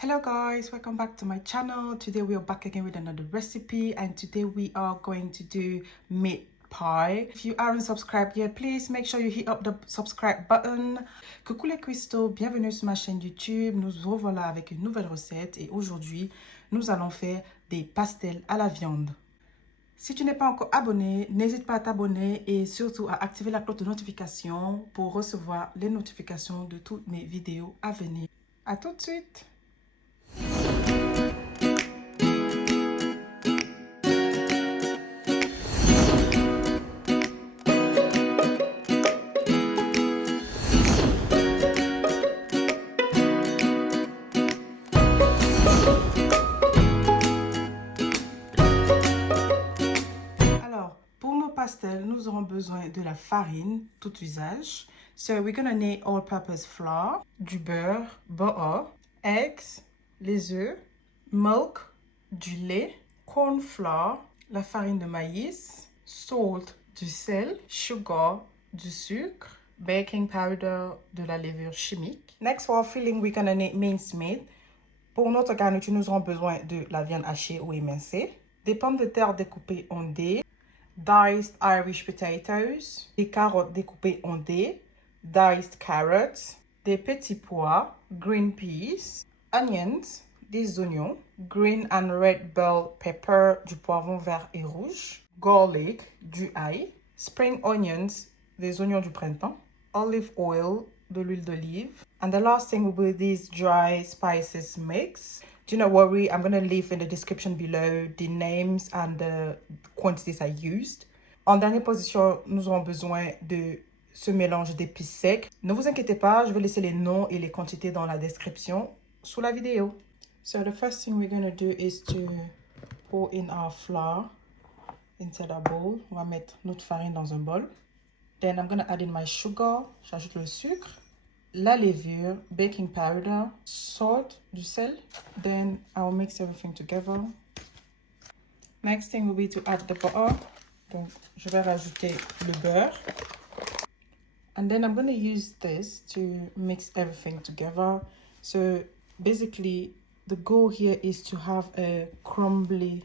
Hello guys, welcome back to my channel. Today we are back again with another recipe, and today we are going to do meat pie. If you aren't subscribed yet, please make sure you hit up the subscribe button. Coucou les Cuistaux, bienvenue sur ma chaîne YouTube. Nous revoilà avec une nouvelle recette et aujourd'hui nous allons faire des pastels à la viande. Si tu n'es pas encore abonné, n'hésite pas à t'abonner et surtout à activer la cloche de notification pour recevoir les notifications de toutes mes vidéos à venir. À tout de suite. Pastel, nous aurons besoin de la farine, tout usage. So we're gonna need all-purpose flour, du beurre, butter, eggs, les œufs, milk, du lait, corn flour, la farine de maïs, salt, du sel, sugar, du sucre, baking powder, de la levure chimique. Next for our filling, we're gonna need minced meat. Pour notre garniture, nous aurons besoin de la viande hachée ou émincée, des pommes de terre découpées en dés, diced Irish potatoes, des carottes découpées en dés, diced carrots, des petits pois, green peas, onions, des oignons, green and red bell pepper, du poivron vert et rouge, garlic, du ail, spring onions, des oignons du printemps, olive oil, de l'huile d'olive, and the last thing will be this dry spices mix. Do not worry, I'm going to leave in the description below the names and the quantities I used. En dernière position, nous aurons besoin de ce mélange d'épices secs. Ne vous inquiétez pas, je vais laisser les noms et les quantités dans la description sous la vidéo. So the first thing we're going to do is to pour in our flour inside our bowl. On va mettre notre farine dans un bol. Then I'm going to add in my sugar. J'ajoute le sucre, la levure, baking powder, salt, du sel. Then I'll mix everything together. Next thing will be to add the butter. Donc, je vais rajouter le beurre. And then I'm going to use this to mix everything together. So basically, the goal here is to have a crumbly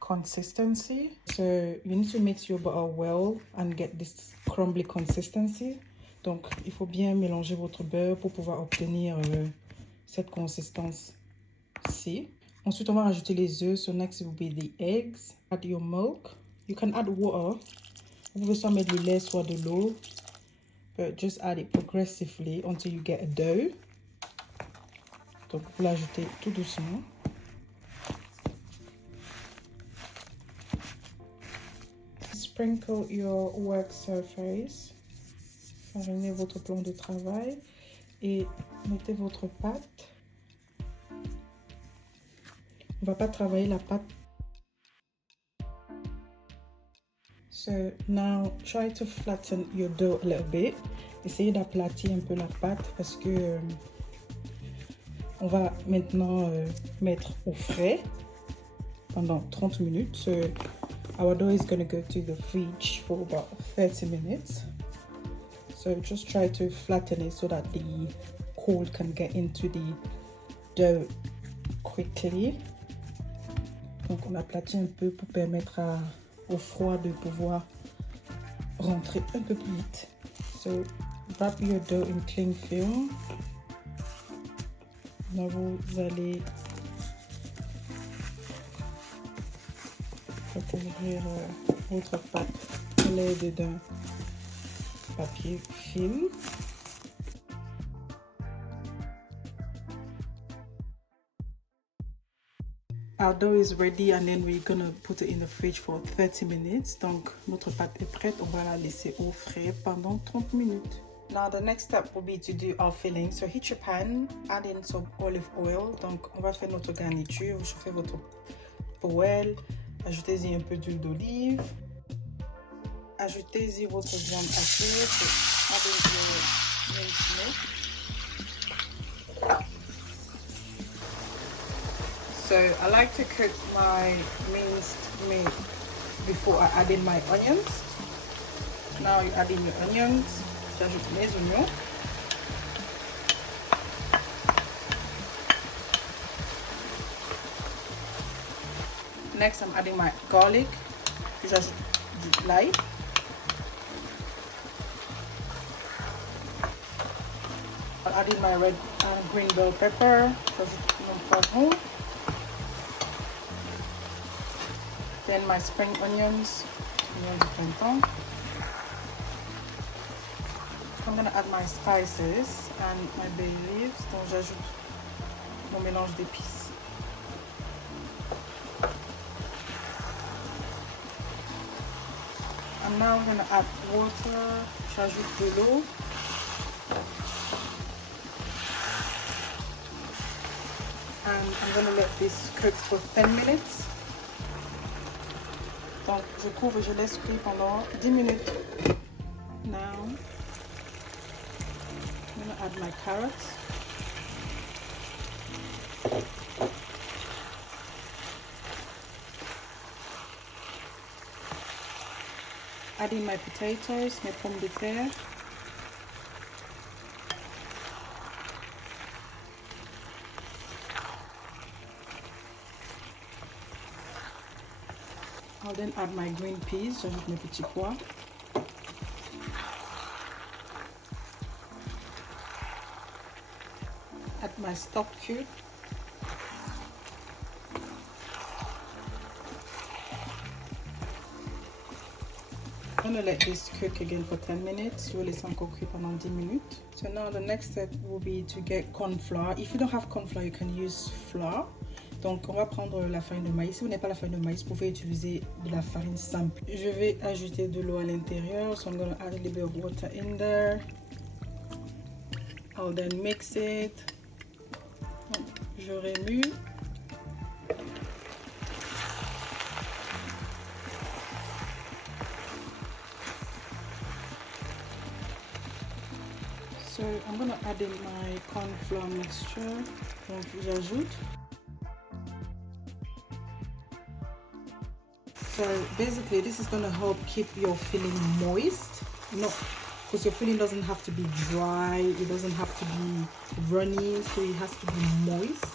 consistency. So you need to mix your butter well and get this crumbly consistency. Donc, il faut bien mélanger votre beurre pour pouvoir obtenir cette consistance-ci. Ensuite, on va rajouter les œufs. So next will be the eggs. Add your milk. You can add water. Vous pouvez soit mettre du lait, soit de l'eau. But just add it progressively until you get a dough. Donc, vous l'ajoutez tout doucement. Sprinkle your work surface. Farinez votre plan de travail et mettez votre pâte. On va pas travailler la pâte. So now try to flatten your dough a little bit. Essayez d'aplatir un peu la pâte parce que on va maintenant mettre au frais pendant 30 minutes. So our dough is going to go to the fridge for about 30 minutes. So just try to flatten it so that the cold can get into the dough quickly. Donc on aplatit un peu pour permettre au froid de pouvoir rentrer un peu plus vite. So wrap your dough in cling film. Là vous allez recouvrir votre pâte à l'aide d'un papier film. Our dough is ready and then we're gonna put it in the fridge for 30 minutes. Donc notre pâte est prête, on va la laisser au frais pendant 30 minutes. Now the next step will be to do our filling. So heat your pan, add in some olive oil. Donc on va faire notre garniture. Vous chauffez votre poêle, ajoutez-y un peu d'huile d'olive. Ajoutez-y votre viande hachée. Add your minced meat. So I like to cook my minced meat before I add in my onions. Now you add in your onions. J'ajoute mes oignons. Next, I'm adding my garlic. Puis j'ajoute de l'ail. I'm adding my red and green bell pepper. J'ajoute mon poivron. Then my spring onions. Oignons du printemps. I'm gonna add my spices and my bay leaves. Donc j'ajoute mon mélange d'épices. And now I'm gonna add water. J'ajoute de l'eau. And I'm gonna let this cook for 10 minutes. Donc je couvre et je laisse cuire pendant 10 minutes. Now I'm gonna add my carrots. Adding my potatoes, mes pommes de terre. I'll then add my green peas, j'ajoute mes petits pois. Add my stock cube. I'm gonna let this cook again for 10 minutes. Je vais laisser encore cuire pendant 10 minutes. So now the next step will be to get corn flour. If you don't have corn flour, you can use flour. Donc on va prendre la farine de maïs. Si vous n'avez pas la farine de maïs, vous pouvez utiliser de la farine simple. Je vais ajouter de l'eau à l'intérieur. So I'm gonna add a little bit of water in there. I'll then mix it. Je remue. So I'm gonna add in my corn flour mixture. Donc j'ajoute. So basically this is gonna help keep your filling moist. No, because your filling doesn't have to be dry, it doesn't have to be runny, so it has to be moist.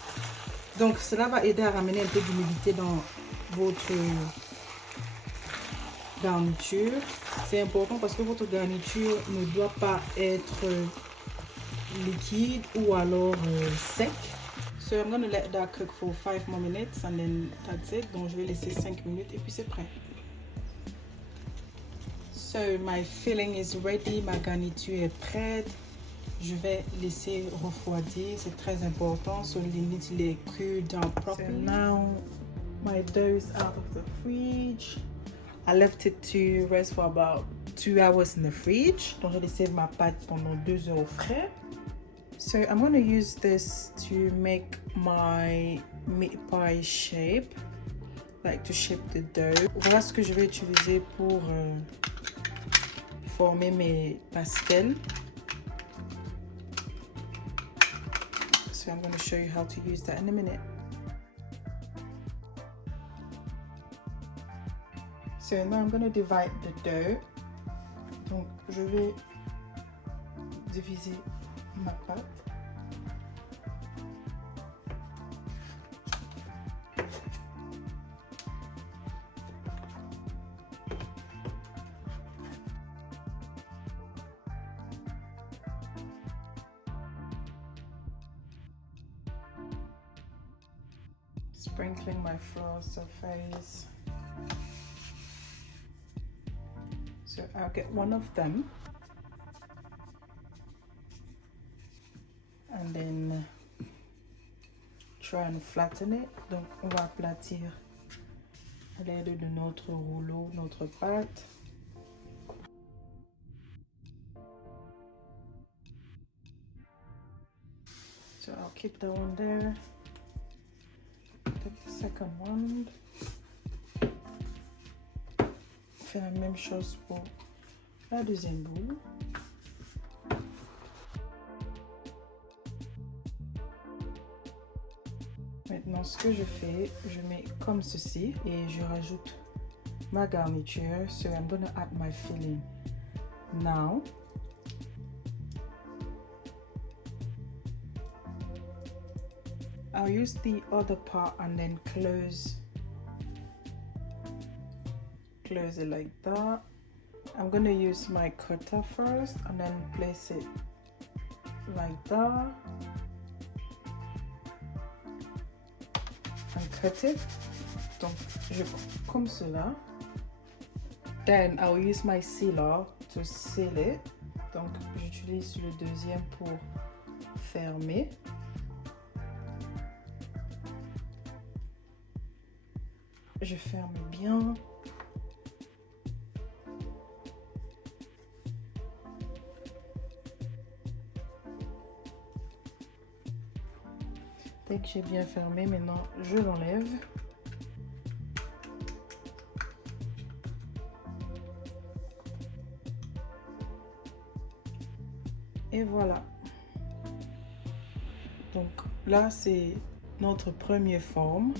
Donc cela va aider à ramener un peu d'humidité dans votre garniture. C'est important parce que votre garniture ne doit pas être liquide ou alors sec. So I'm going to let that cook for 5 more minutes and then that's it. Donc je vais laisser 5 minutes et puis c'est prêt. So my filling is ready, ma garniture est prête. Je vais laisser refroidir, c'est très important. So you need to let it cool down properly. So now my dough is out of the fridge. I left it to rest for about 2 hours in the fridge. Donc j'ai laissé ma pâte pendant 2 heures au frais. So I'm going to use this to make my meat pie shape, like to shape the dough. Voilà ce que je vais utiliser pour former mes pastels. So I'm going to show you how to use that in a minute. So now I'm going to divide the dough. Donc je vais diviser ma pâte. Sprinkling my flour surface. So I'll get one of them. And then try and flatten it. Donc on va aplatir à l'aide de notre rouleau, notre pâte. So I'll keep that one there. Take the second one. Faire la même chose pour la deuxième boule. Maintenant, ce que je fais, je mets comme ceci et je rajoute ma garniture. So I'm gonna add my filling now. I'll use the other part and then close close it like that. I'm gonna use my cutter first and then place it like that and cut it. Donc je coupe comme cela. Then I'll use my sealer to seal it. Donc j'utilise le deuxième pour fermer. Je ferme bien. Dès que j'ai bien fermé, maintenant je l'enlève. Et voilà. Donc là, c'est notre première forme.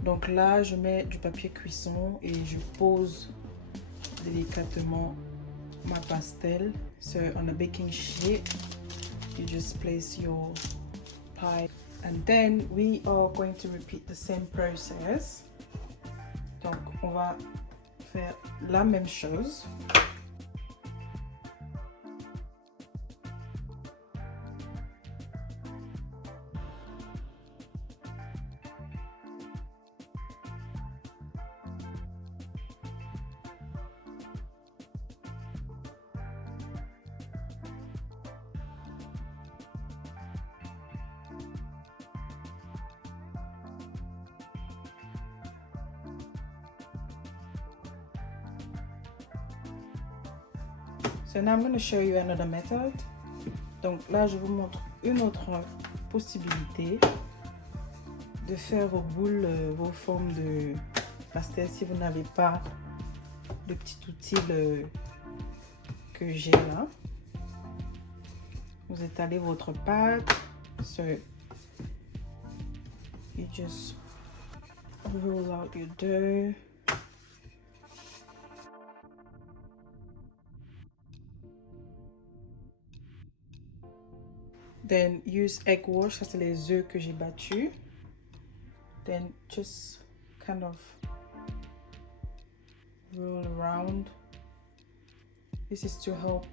Donc là, je mets du papier cuisson et je pose délicatement ma pastel. So on a baking sheet, you just place your pie. And then we are going to repeat the same process. Donc on va faire la même chose. So now I'm going to show you another method. Donc là, je vous montre une autre possibilité de faire vos boules, vos formes de pastel si vous n'avez pas le petit outil que j'ai là. Vous étalez votre pâte. So you just roll out your dough. Then use egg wash, ça c'est les œufs que j'ai battus. Then just kind of roll around. This is to help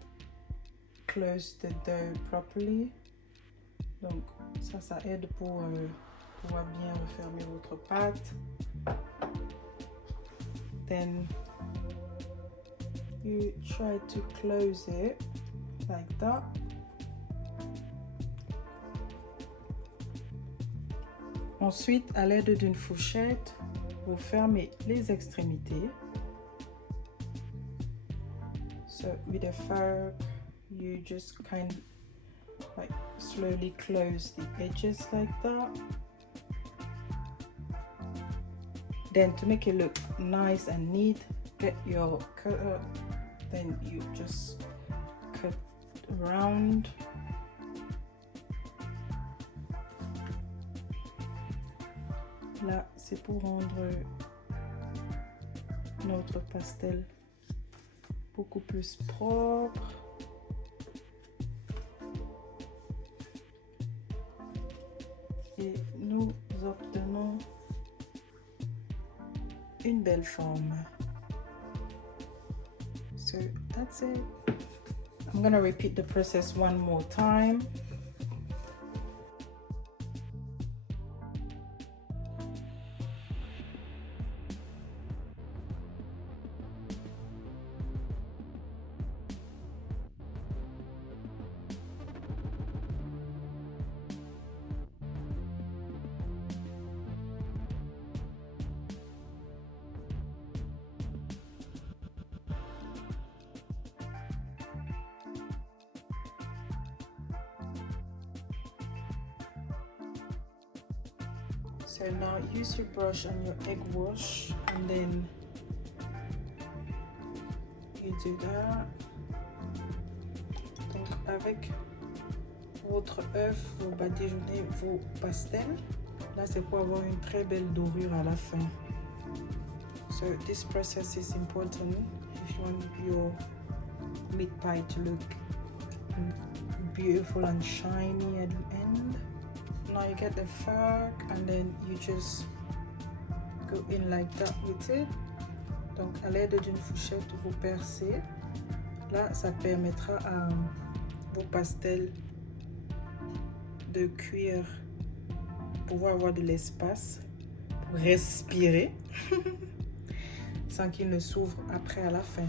close the dough properly. Donc ça aide pour pouvoir bien refermer votre pâte. Then you try to close it like that. Ensuite, à l'aide d'une fourchette, vous fermez les extrémités. So with a fork, you just kind of like slowly close the edges like that. Then to make it look nice and neat, get your cutter. Then you just cut around. Là, c'est pour rendre notre pastel beaucoup plus propre. Et nous obtenons une belle forme. So that's it. I'm gonna repeat the process one more time. So now use your brush and your egg wash, and then you do that. Donc avec votre œuf, vous badigeonnez vos pastels. Là, c'est pour avoir une très belle dorure à la fin. So this process is important if you want your meat pie to look beautiful and shiny at the end. Now you get the fork and then you just go in like that with it. Donc à l'aide d'une fourchette, vous percez. Là, ça permettra à vos pastels de cuire, pouvoir avoir de l'espace pour respirer sans qu'il ne s'ouvre après à la fin.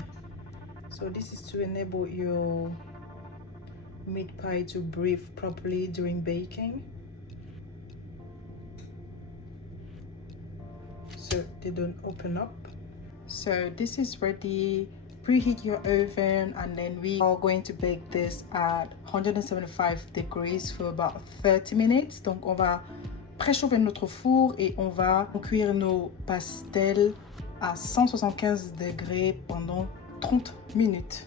So this is to enable your meat pie to breathe properly during baking. So they don't open up. So this is ready. Preheat your oven and then we are going to bake this at 175 degrees for about 30 minutes. Donc on va préchauffer notre four et on va cuire nos pastels à 175 degrés pendant 30 minutes.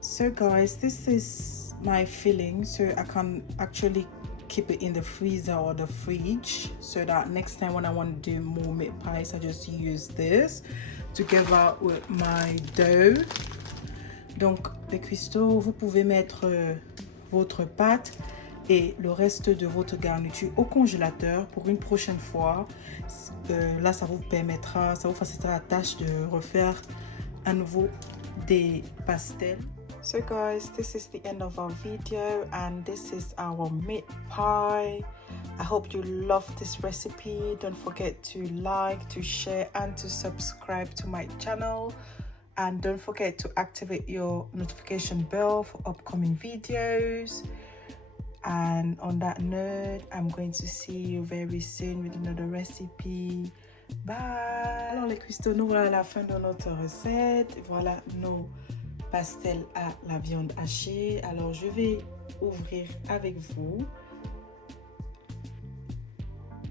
So guys, this is my filling, so I can actually keep it in the freezer or the fridge, so that next time when I want to do more meat pies, I just use this together with my dough. Donc les cuistots, vous pouvez mettre votre pâte et le reste de votre garniture au congélateur pour une prochaine fois. Là, ça vous permettra, ça vous facilitera la tâche de refaire à nouveau des pastels. So guys, this is the end of our video and this is our meat pie. I hope you love this recipe. Don't forget to like, to share and to subscribe to my channel. And don't forget to activate your notification bell for upcoming videos. And on that note, I'm going to see you very soon with another recipe. Bye! Alors les cuistots, nous voilà à la fin de notre recette. Voilà nos pastels à la viande hachée. Alors je vais ouvrir avec vous.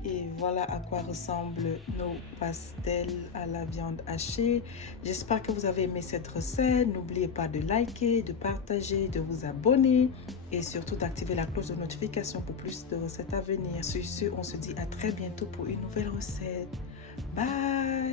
Et voilà à quoi ressemblent nos pastels à la viande hachée. J'espère que vous avez aimé cette recette. N'oubliez pas de liker, de partager, de vous abonner et surtout d'activer la cloche de notification pour plus de recettes à venir. Sur ce, on se dit à très bientôt pour une nouvelle recette. Bye!